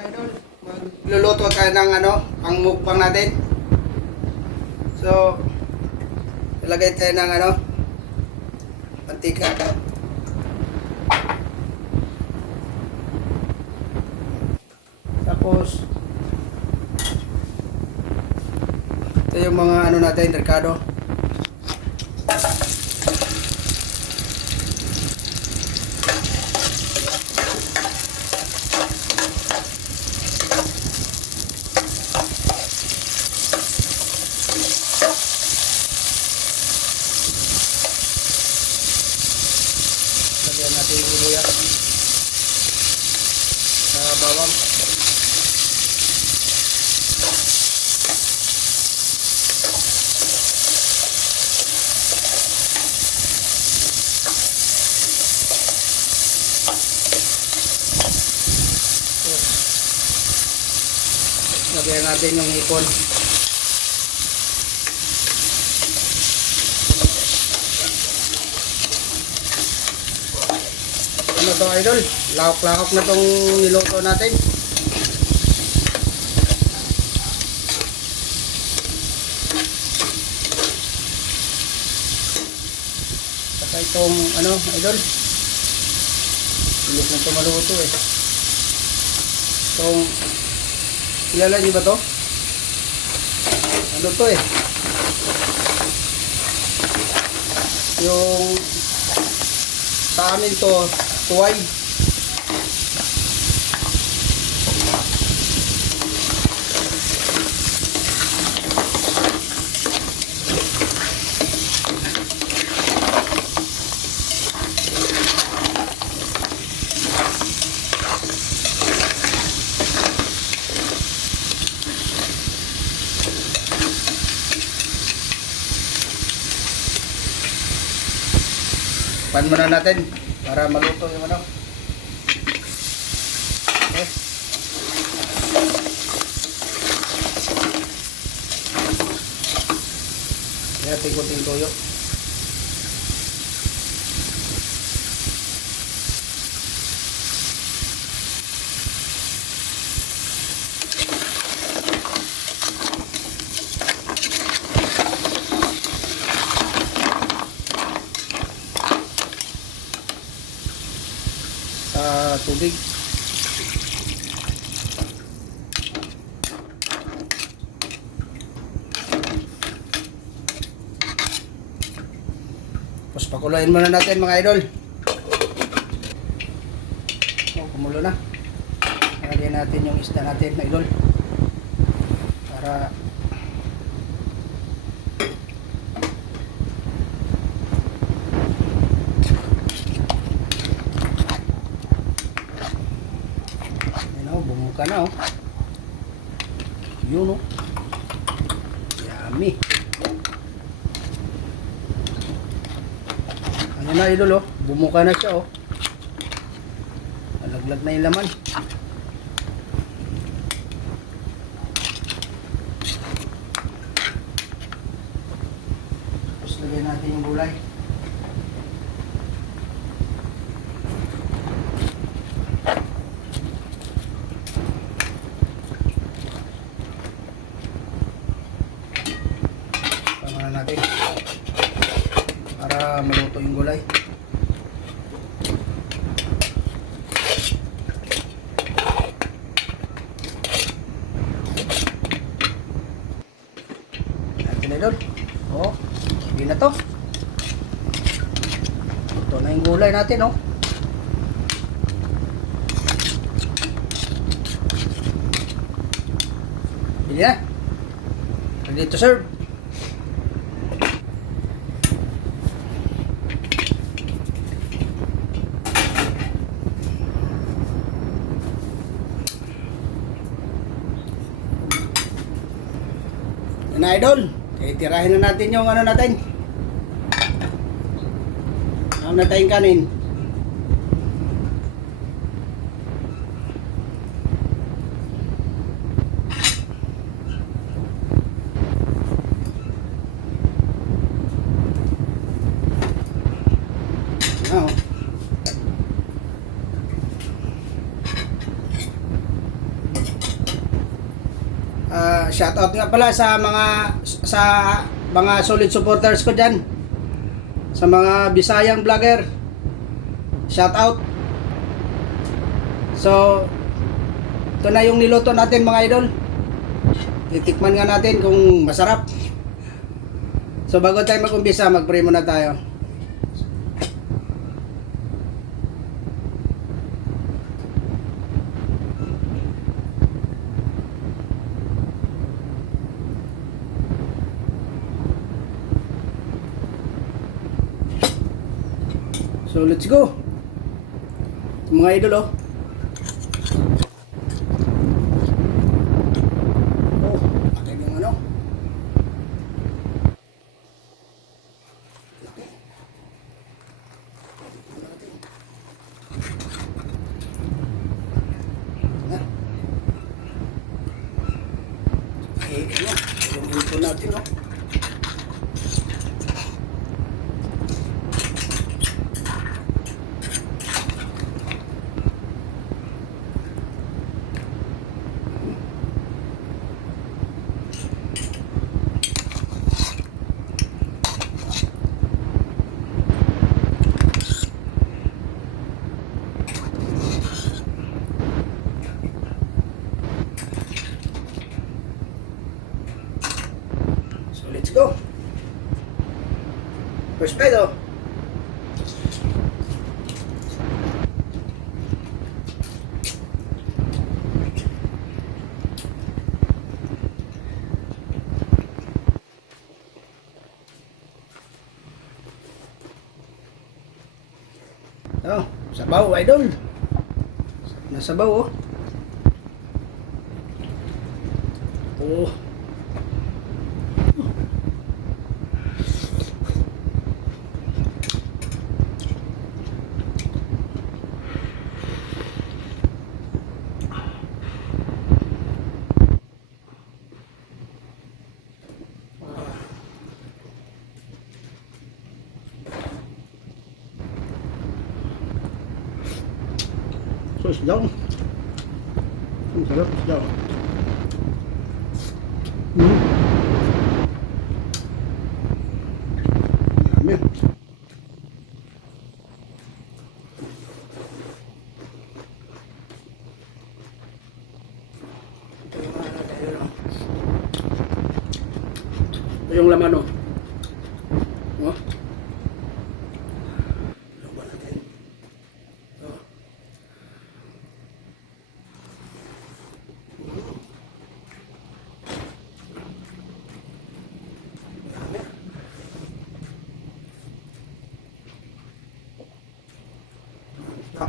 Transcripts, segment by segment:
Mga idol, magluluto tayo ng ang mukbang natin. So, ilagay tayo ng mantika. Tapos, ito yung mga natin, rekado. Lagyan natin yung luya sa bawang. Lagyan natin yung hipon. Ano to idol? Lahok-lahok na tong niluto natin. Saka itong idol. Bilis na ito maluto eh. Itong kilala niyo ba to? Ano to eh? Yung sa amin to tuway. Pan muna natin para maluto yung Okay. Kaya tingko-ting toyo. Tubig. Tapos pakuluin muna natin mga idol. Kumulo na. Lagyan natin yung isda natin mga idol. Para bumuka na yun yummy. Ano na idol bumuka na siya nalaglag na yung laman. Tapos lagyan natin yung gulay. Natin para maluto yung gulay. Natin na doon. Hindi na to. Ito na yung gulay natin Hindi na. Ready to serve. Na idol, tirahin na natin yung natin. Na tayong kanin. Shoutout nga pala sa mga solid supporters ko diyan. Sa mga Bisayang vlogger. Shoutout. So, ito na yung niluto natin mga idol. Titikman nga natin kung masarap. So, bago tayo mag-umpisa, mag-pray muna tayo. So, let's go. Mga idol, oh. Oh, akin yung ano. Laki. Ayan. Eh, ano, yung ito natin, oh. So, let's go. First bite, oh. Oh, sabaw, idol. Nasabaw, oh. Oh. So, isdaw. Ang sarap, isdaw. Dami. Ito yung laman, oh. Oh. Laban natin. Oh. Dami. Ah.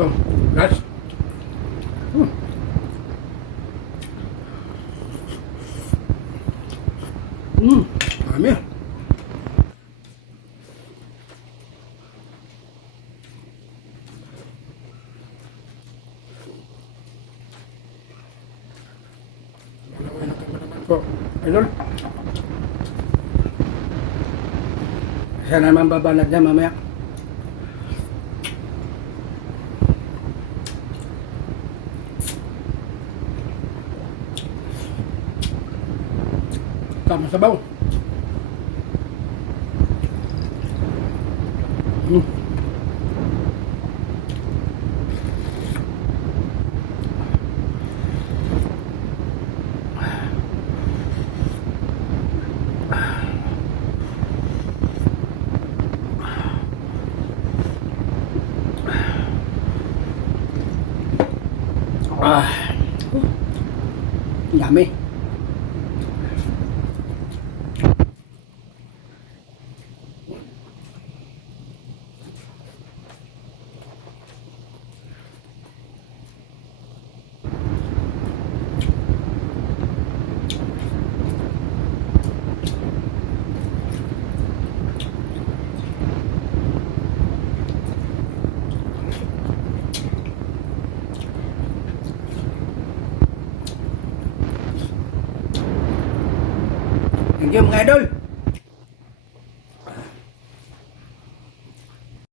Ito, guys. Dami. Ko, idol. Siya naman babanat niya mamaya. Tama sabaw. Yummy. Thank you mga idol.